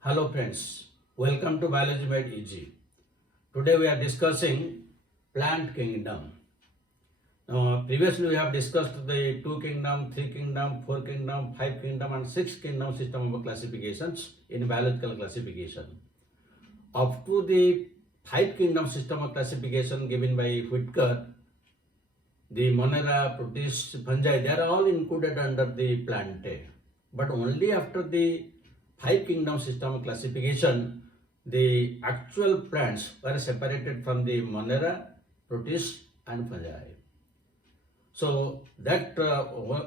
Hello friends, welcome to Biology Made Easy. Today we are discussing plant kingdom. Now previously we have discussed the 2 kingdom, 3 kingdom, 4 kingdom, 5 kingdom and 6 kingdom system of classifications in biological classification. Up to the 5 kingdom system of classification given by Whitaker, the Monera, protists, fungi, they are all included under the Plantae. But only after the 5 kingdom system of classification, the actual plants were separated from the Monera, protists and fungi. So that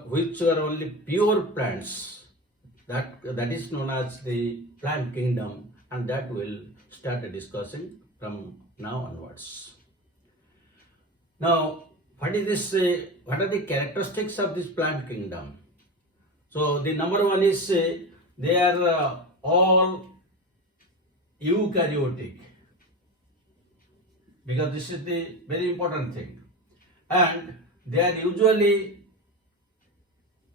which were only pure plants, that is known as the plant kingdom, and that will start discussing from now onwards. Now, what is this? What are the characteristics of this plant kingdom? So the number one is they are all eukaryotic, because this is the very important thing, and they are usually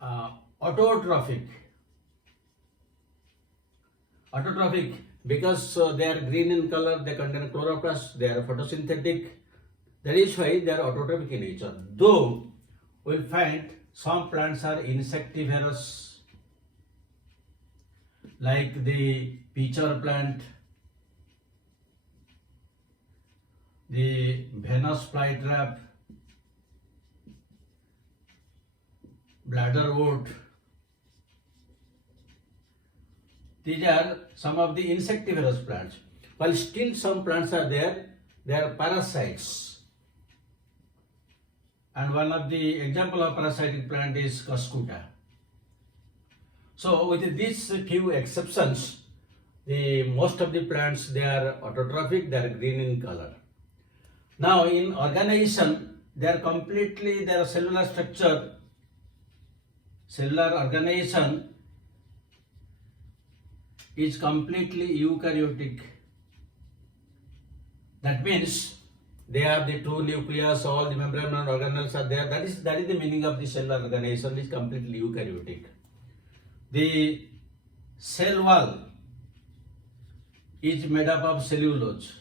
autotrophic. Autotrophic because they are green in color, they contain chloroplast, they are photosynthetic. That is why they are autotrophic in nature. Though we will find some plants are insectivorous, like the pitcher plant, the Venus flytrap, bladderwort. These are some of the insectivorous plants. While still some plants are there, they are parasites. And one of the example of parasitic plant is Cuscuta. So with these few exceptions, the most of the plants, they are autotrophic, they are green in color. Now in organization, they are completely, their cellular structure, cellular organization is completely eukaryotic. That means they have the two nucleus, all the membrane and organelles are there. That is the meaning of the cellular organization, is completely eukaryotic. The cell wall is made up of cellulose,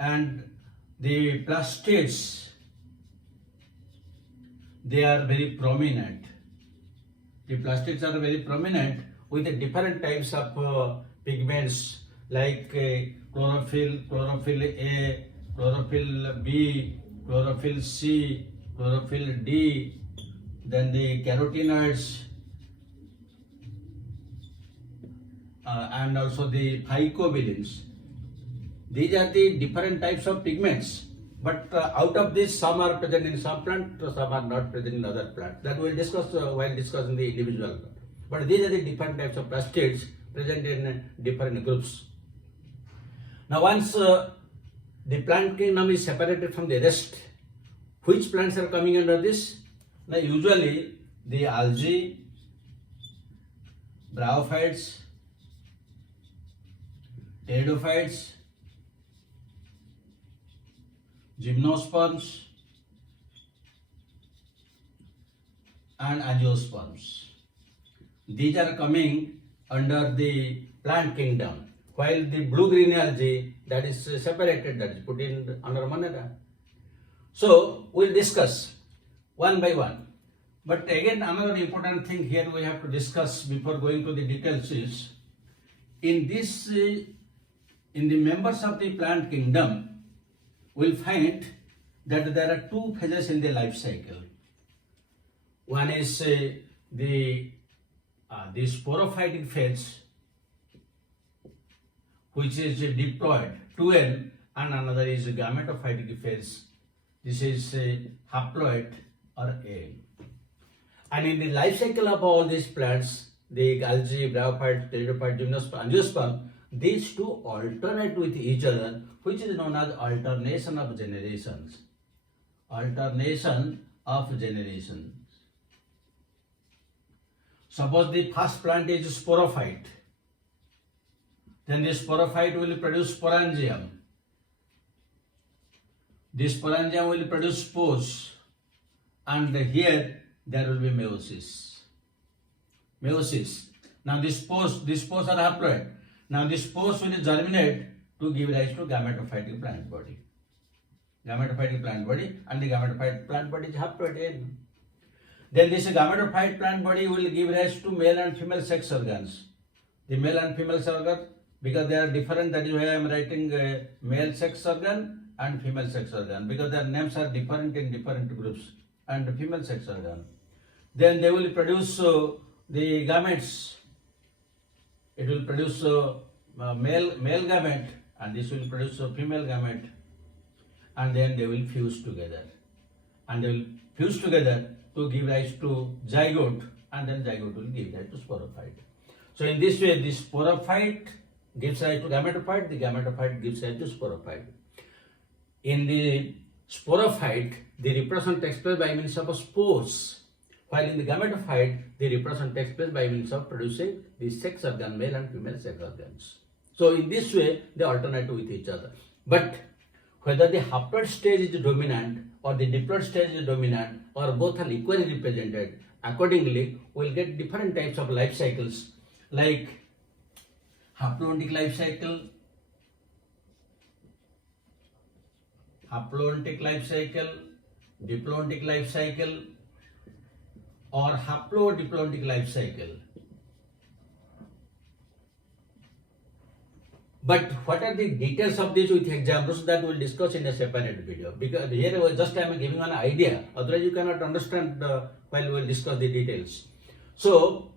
and the plastids, they are very prominent. The plastids are very prominent with different types of pigments like chlorophyll, chlorophyll A, chlorophyll B, chlorophyll C, chlorophyll D, then the carotenoids, and also the phycobilins. These are the different types of pigments. But out of this, some are present in some plant, some are not present in other plants. That we will discuss while discussing the individual plant. But these are the different types of plastids present in different groups. Now once the plant kingdom is separated from the rest, which plants are coming under this? Now usually the algae, bryophytes, pteridophytes, gymnosperms and angiosperms. These are coming under the plant kingdom, while the blue-green algae, that is separated, that is put in under Monera. So we'll discuss one by one. But again, another important thing here we have to discuss before going to the details is, in this, in the members of the plant kingdom, we'll find that there are two phases in the life cycle. One is the sporophytic phase, which is diploid 2N, and another is gametophytic phase. This is haploid or A. And in the life cycle of all these plants, the algae, bryophyte, pteridophyte, gymnosperm, angiosperm, these two alternate with each other, which is known as alternation of generations. Alternation of generations. Suppose the first plant is sporophyte, then the sporophyte will produce sporangium. This sporangium will produce spores, and here there will be meiosis. Now these spores are haploid. Now these spores will germinate to give rise to gametophytic plant body. Gametophytic plant body, and the gametophytic plant body is haploid again. Then this gametophyte plant body will give rise to male and female sex organs. The male and female sex organ, because they are different, that is why I am writing male sex organ and female sex organ, because their names are different in different groups, and female sex organ. Then they will produce the gametes. It will produce male gamete, and this will produce a female gamete, and then they will fuse together, and they will fuse together to give rise to zygote, and then zygote will give rise to sporophyte. So in this way, this sporophyte gives rise to gametophyte, the gametophyte gives rise to sporophyte. In the sporophyte, the reproduction takes place by means of spores, while in the gametophyte, the reproduction takes place by means of producing the sex organ, male and female sex organs. So in this way, they alternate with each other. But whether the haploid stage is dominant or the diploid stage is dominant, or both are equally represented, accordingly, we will get different types of life cycles, like haplontic life cycle, diplontic life cycle, or haplodiplontic life cycle. But what are the details of this with examples, that we will discuss in a separate video, because here just I am giving an idea, otherwise you cannot understand while we will discuss the details. So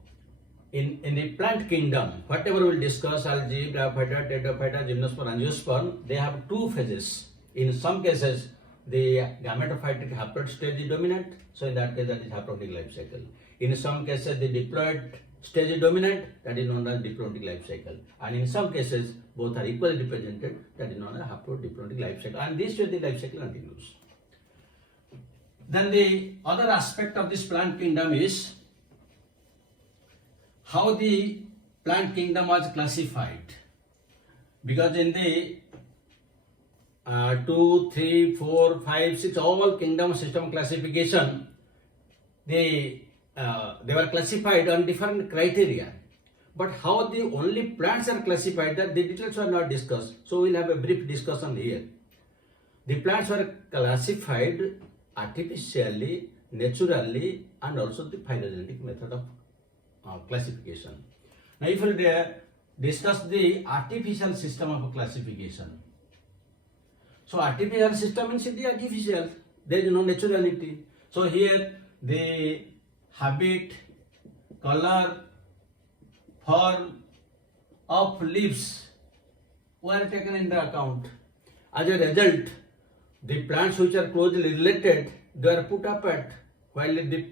in the plant kingdom, whatever we will discuss, algae, bryophyta, pteridophyta, gymnosperm, angiosperm, they have two phases. In some cases, the gametophytic haploid stage is dominant, so in that case that is haplontic life cycle. In some cases, the diploid stage is dominant, that is known as diplontic life cycle. And in some cases, both are equally represented, that is known as haplodiplontic life cycle. And this way the life cycle continues. Then the other aspect of this plant kingdom is how the plant kingdom was classified. Because in the 2, 3, 4, 5, 6, all kingdom system classification, they were classified on different criteria. But how the only plants are classified, that the details were not discussed. So we'll have a brief discussion here. The plants were classified artificially, naturally, and also the phylogenetic method of classification. Now if we discuss the artificial system of classification. So artificial system means it is artificial. There is no naturality. So here the habit, color, form of leaves were taken into account. As a result, the plants which are closely related, they are put apart, while the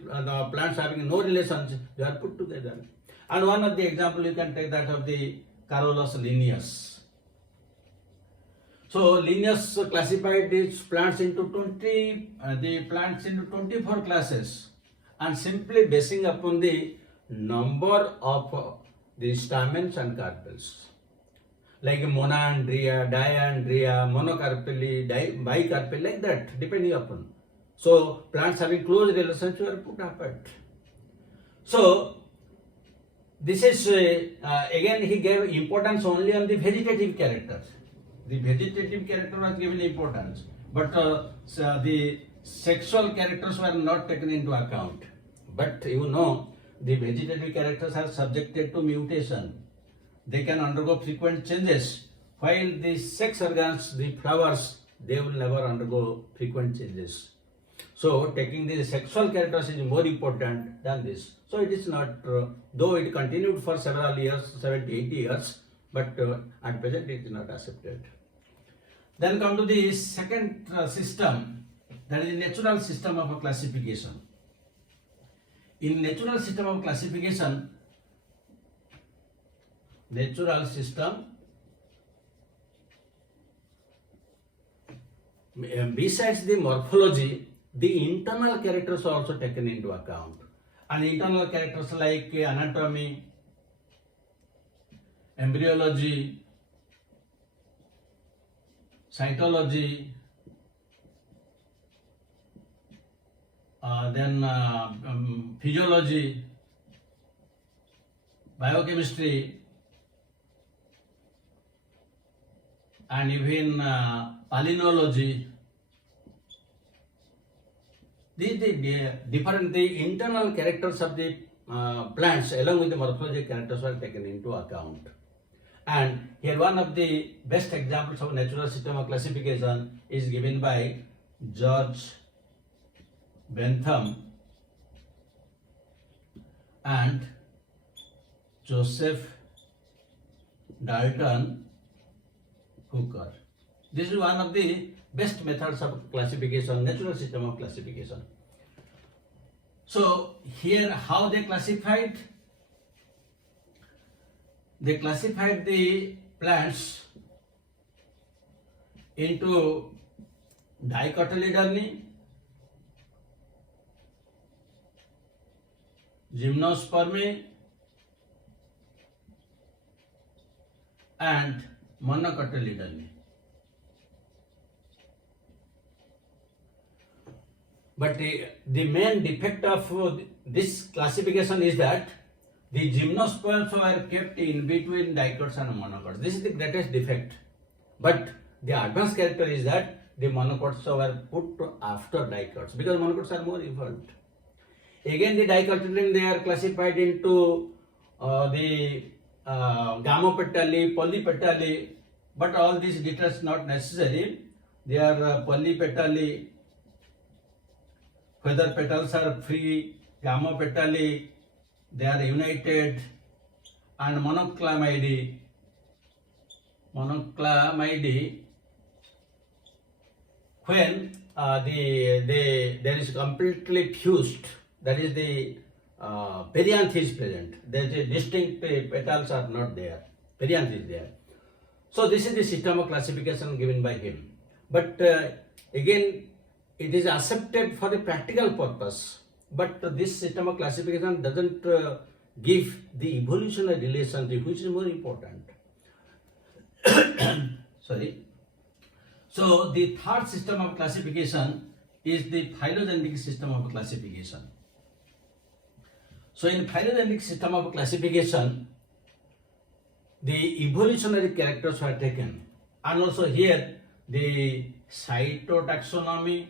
plants having no relations, they are put together. And one of the example you can take that of the Carolus lineus. So Linnaeus classified these plants into 24 classes, and simply basing upon the number of the stamens and carpels, like monandria, diandria, monocarpelli, bicarpelli, like that, depending upon. So plants having close relations were put apart. So this is again he gave importance only on the vegetative characters. The vegetative character was given importance, but the sexual characters were not taken into account. But you know, the vegetative characters are subjected to mutation. They can undergo frequent changes, while the sex organs, the flowers, they will never undergo frequent changes. So taking the sexual characters is more important than this. So it is not, though it continued for several years, 70, 80 years, but at present it is not accepted. Then come to the second system, that is natural system of classification. In natural system of classification, besides the morphology, the internal characters are also taken into account. And internal characters like anatomy, embryology, cytology, then physiology, biochemistry, and even palynology. The different internal characters of the plants along with the morphological characters are taken into account. And here one of the best examples of natural system of classification is given by George Bentham and Joseph Dalton Hooker. This is one of the best methods of classification, natural system of classification. So here how they classified? They classified the plants into dicotyledony, gymnospermae, and monocotyledony. But the main defect of this classification is that the gymnosperms were kept in between dicots and monocots. This is the greatest defect. But the advanced character is that the monocots were put after dicots because monocots are more evolved. Again, the dicotyledon, they are classified into the gametophyte, polypetally, but all these details not necessary. They are polypetally, whether petals are free, gametophyte, they are united, and monoclamidae, when there is completely fused, that is the perianth is present. There is a distinct petals are not there. Perianth is there. So this is the system of classification given by him. But again, it is accepted for a practical purpose. But this system of classification doesn't give the evolutionary relationship, which is more important. Sorry. So the third system of classification is the phylogenetic system of classification. So in phylogenetic system of classification, the evolutionary characters were taken, and also here the cytotaxonomy.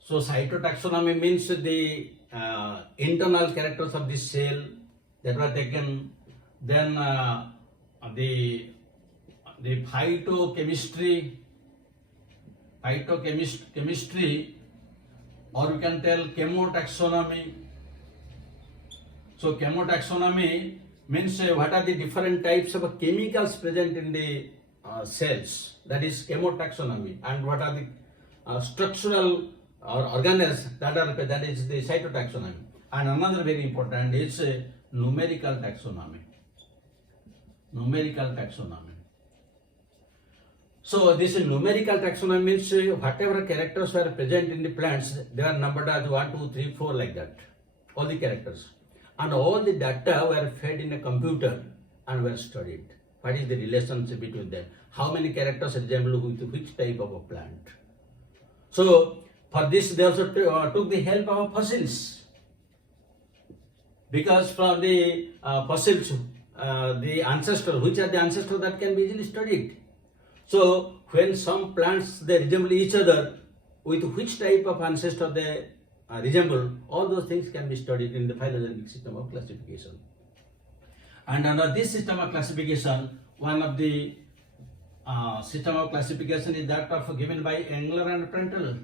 So cytotaxonomy means the internal characters of the cell that were taken. Then the phytochemistry, or we can tell chemotaxonomy. So chemotaxonomy means what are the different types of chemicals present in the cells. That is chemotaxonomy. And what are the structural or organelles that is the cytotaxonomy. And another very important is numerical taxonomy. So this numerical taxonomy means whatever characters were present in the plants, they are numbered as 1, 2, 3, 4 like that. All the characters. And all the data were fed in a computer and were studied. What is the relationship between them? How many characters resemble with which type of a plant? So for this they also took the help of fossils. Because from the fossils, the ancestors, which are the ancestors that can be easily studied. So when some plants they resemble each other, with which type of ancestor they resemble, all those things can be studied in the phylogenetic system of classification. And under this system of classification, one of the system of classification is that of given by Engler and Prandtl.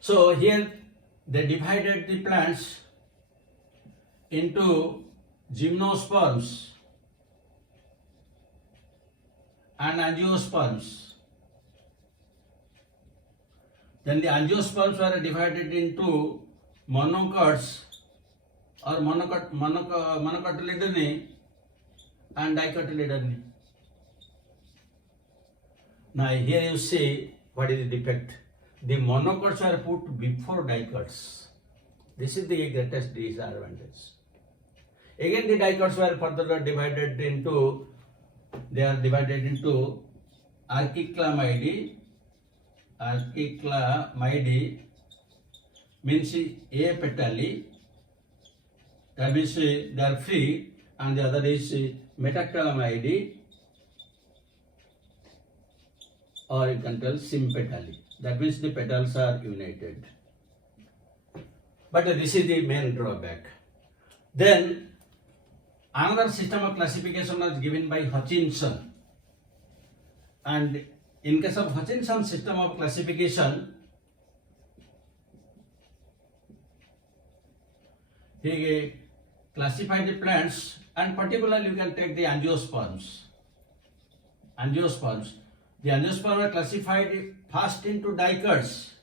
So here they divided the plants into gymnosperms and angiosperms. Then the angiosperms were divided into monocots or monocotyledony and dicotyledony. Now here you see what is the defect. The monocots are put before dicots. This is the greatest disadvantage. Again, the dicots were further divided into, archiclamidae means apetally, that means they are free, and the other is metactalamide, or you can tell sympetally. That means the petals are united. But this is the main drawback. Then another system of classification was given by Hutchinson, and in case of Hutchinson system of classification, he classified the plants, and particularly you can take the angiosperms. The angiosperms are classified first into dicots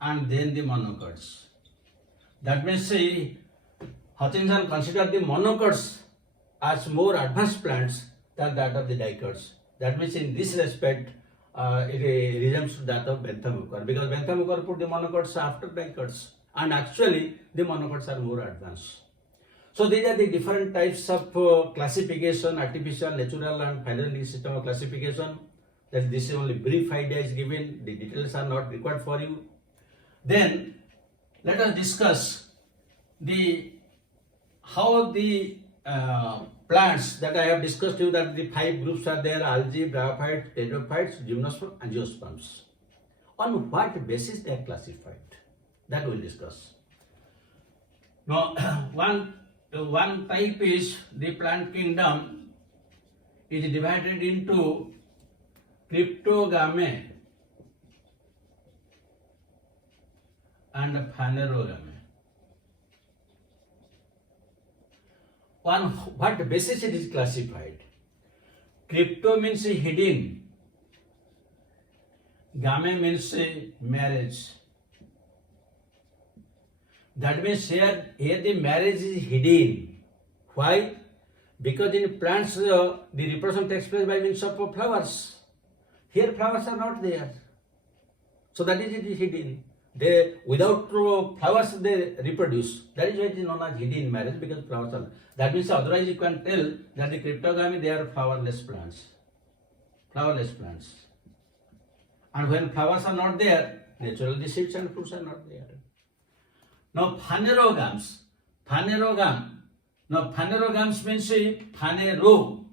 and then the monocots. That means Hutchinson considered the monocots as more advanced plants than that of the dicots. That means in this respect, it resembles that of Benthamucor, because Benthamucor put the monocots after dicots, and actually the monocots are more advanced. So these are the different types of classification: artificial, natural, and finally system of classification. That this is only brief idea is given. The details are not required for you. Then let us discuss how the plants that I have discussed to you, that the 5 groups are there: algae, bryophytes, pteridophytes, gymnosperms, angiosperms. On what basis they are classified? That we will discuss. Now, one type is the plant kingdom is divided into cryptogammae and phanerogammae. On what basis it is classified? Crypto means hidden, gamma means marriage. That means here the marriage is hidden. Why? Because in plants the reproduction takes place by means of flowers. Here flowers are not there. So that is it is hidden. They without flowers they reproduce. That is why it is known as hidden marriage, because flowers are. That means otherwise you can tell that the cryptogammae they are flowerless plants. And when flowers are not there, naturally the seeds and fruits are not there. Now phanerogams. Now phanerogams means phanero.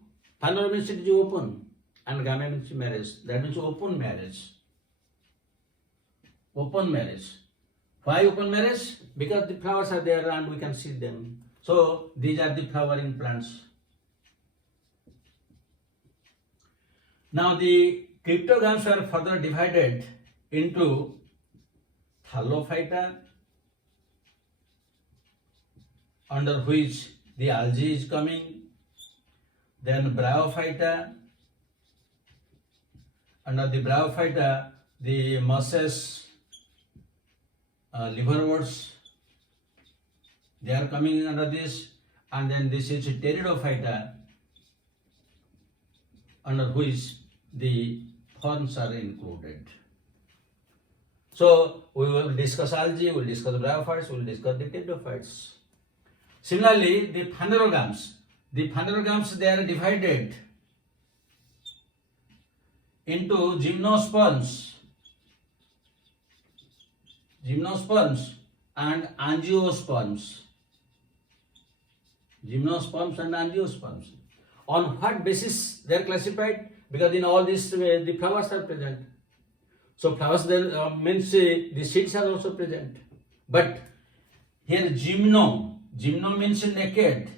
Phanero means it is open, and gamma means marriage. That means open marriage. Why open marriage? Because the flowers are there and we can see them. So these are the flowering plants. Now the cryptogams are further divided into thallophyta, under which the algae is coming, then bryophyta, under the bryophyta the mosses, liverworts, they are coming under this, and then this is pteridophyta, under which the ferns are included. So we will discuss algae, we will discuss bryophytes, we will discuss the pteridophytes. Similarly, the phanerogams they are divided into gymnosperms and angiosperms. On what basis they are classified? Because in all this the flowers are present. So flowers there means the seeds are also present. But here gymno means naked,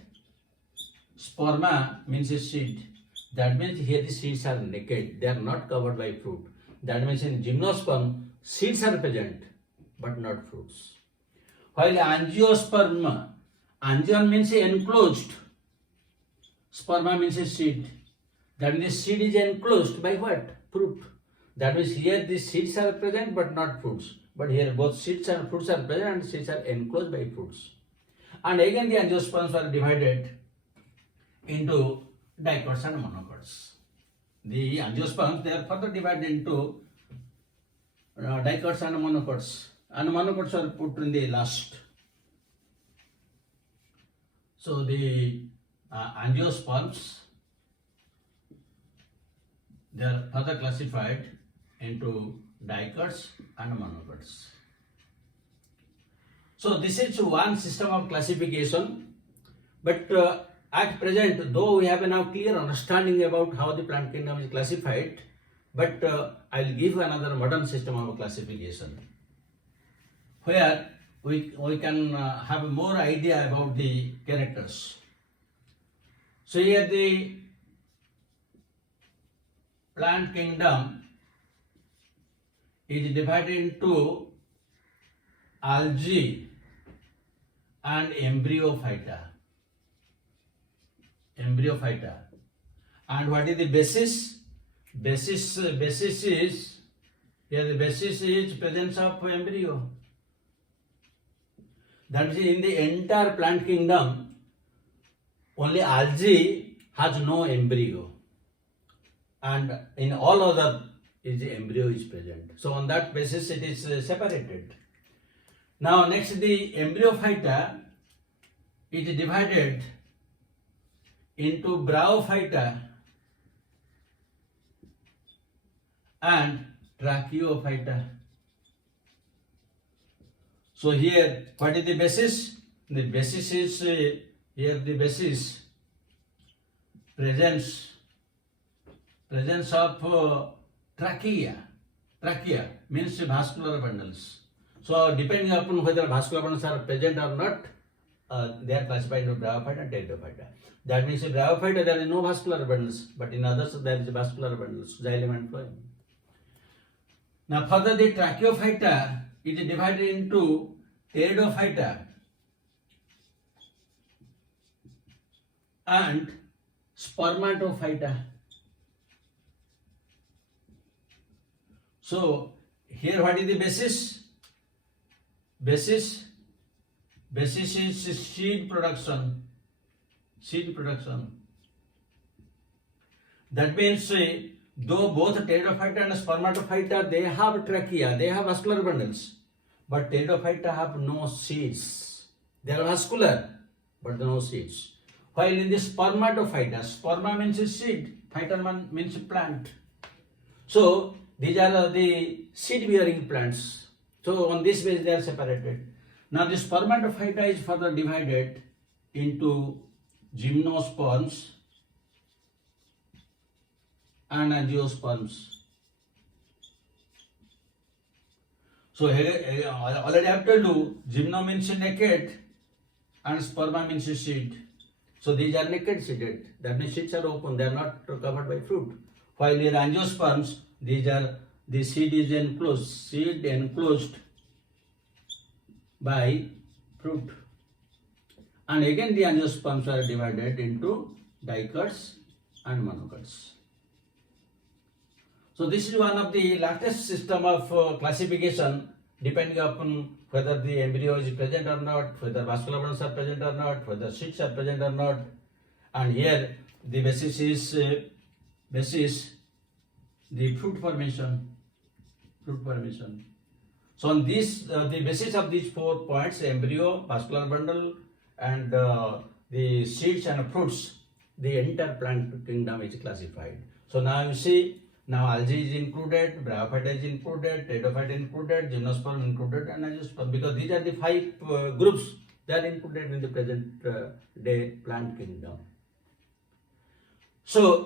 sperma means a seed. That means here the seeds are naked, they are not covered by fruit. That means in gymnosperm seeds are present but not fruits. While angiosperm means enclosed, sperma means a seed. That means seed is enclosed by what? Fruit. That means here the seeds are present but not fruits. But here both seeds and fruits are present, and seeds are enclosed by fruits. And again the angiosperms are divided into dicots and monocots. The angiosperms they are further divided into dicots and monocots. And monocots are put in the last. So the angiosperms they are further classified into dicots and monocots. So this is one system of classification, but at present, though we have a now clear understanding about how the plant kingdom is classified, but I'll give another modern system of classification where we can have more idea about the characters. So here the plant kingdom is divided into algae and embryophyta. And what is the basis? Basis is here the basis is presence of embryo. That is, in the entire plant kingdom, only algae has no embryo, and in all other is the embryo is present. So on that basis it is separated. Now next, the embryophyta is divided into bryophyta and tracheophyta. So here, what is the basis? The basis is here the basis presence of trachea. Trachea means vascular bundles. So depending upon whether vascular bundles are present or not, they are classified into bryophyta and pteridophyta. That means in bryophyta there is no vascular bundles, but in others there is vascular bundles, xylem and phloem. Now further, the tracheophyta is divided into pteridophyta and sporophyta. So here what is the basis? Basis is seed production. That means though both pteridophyta and sporophyta, they have trachea, they have vascular bundles, but pteridophyta have no seeds. They are vascular, but no seeds. While in the sporophyta, sporma means seed, phyta means plant. So these are the seed-bearing plants. So on this basis they are separated. Now the sporophyta is further divided into gymnosperms and angiosperms. So here already I have told you, gymno means naked and sperma means seed. So these are naked seeded. That means seeds are open, they are not covered by fruit. While here angiosperms, these are the seed is enclosed by fruit. And again the angiosperms are divided into dicots and monocots. So this is one of the latest system of classification, depending upon whether the embryo is present or not, whether vascular bundles are present or not, whether seeds are present or not. And here the basis is the fruit formation. So on this, the basis of these 4 points, embryo, vascular bundle, and the seeds and fruits, the entire plant kingdom is classified. So now you see, now algae is included, bryophyta is included, pteridophyta included, gymnosperm included, and angiosperm, because these are the 5 groups that are included in the present day plant kingdom. So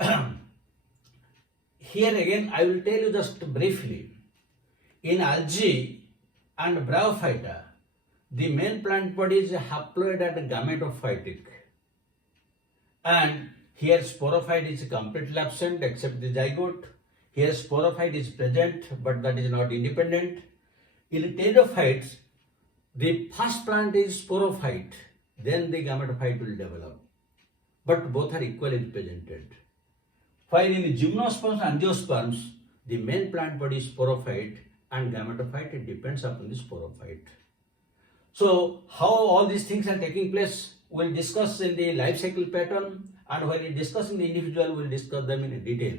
here again I will tell you just briefly. In algae and bryophyta, the main plant body is haploid and gametophytic, and here sporophyte is completely absent except the zygote. Here sporophyte is present, but that is not independent. In pteridophytes, the first plant is sporophyte, then the gametophyte will develop, but both are equally represented. While in gymnosperms and angiosperms, the main plant body is sporophyte and gametophyte, it depends upon the sporophyte. So how all these things are taking place, we'll discuss in the life cycle pattern, and when we discuss in the individual, we'll discuss them in detail.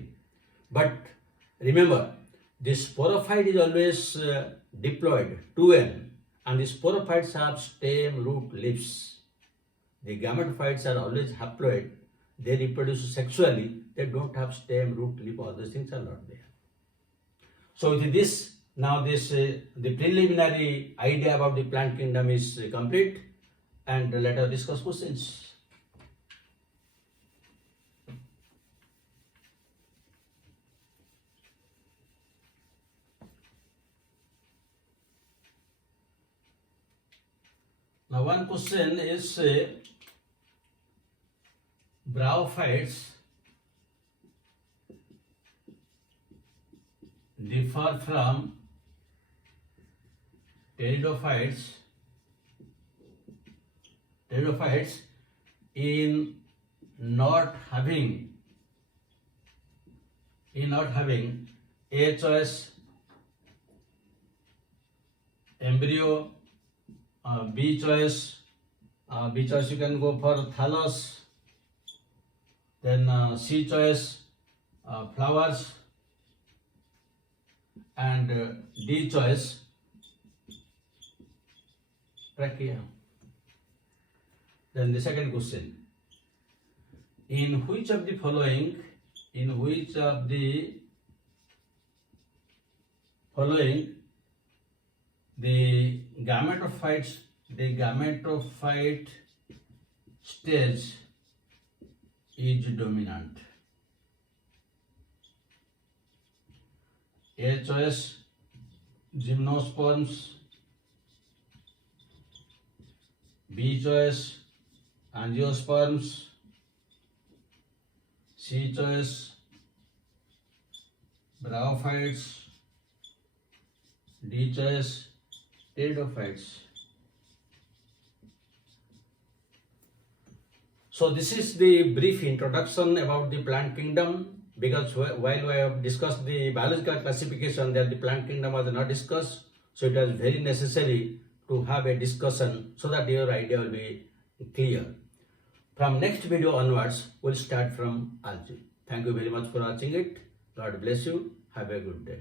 But remember, the sporophyte is always diploid, 2N, and the sporophytes have stem, root, leaves. The gametophytes are always haploid, they reproduce sexually, they don't have stem, root, leaf, all those things are not there. So with this, Now this the preliminary idea about the plant kingdom is complete, and let us discuss questions. Now one question is bryophytes differ from pteridophytes in not having A choice embryo, B choice you can go for thallus, then C choice flowers, and D choice trachea. Then the second question, in which of the following the gametophyte stage is dominant? A choice gymnosperms, B choice angiosperms, C choice bryophytes, D choice pteridophytes. So this is the brief introduction about the plant kingdom, because while we have discussed the biological classification, that the plant kingdom was not discussed, so it was very necessary to have a discussion so that your idea will be clear. From next video onwards, we'll start from algae. Thank you very much for watching it. God bless you. Have a good day.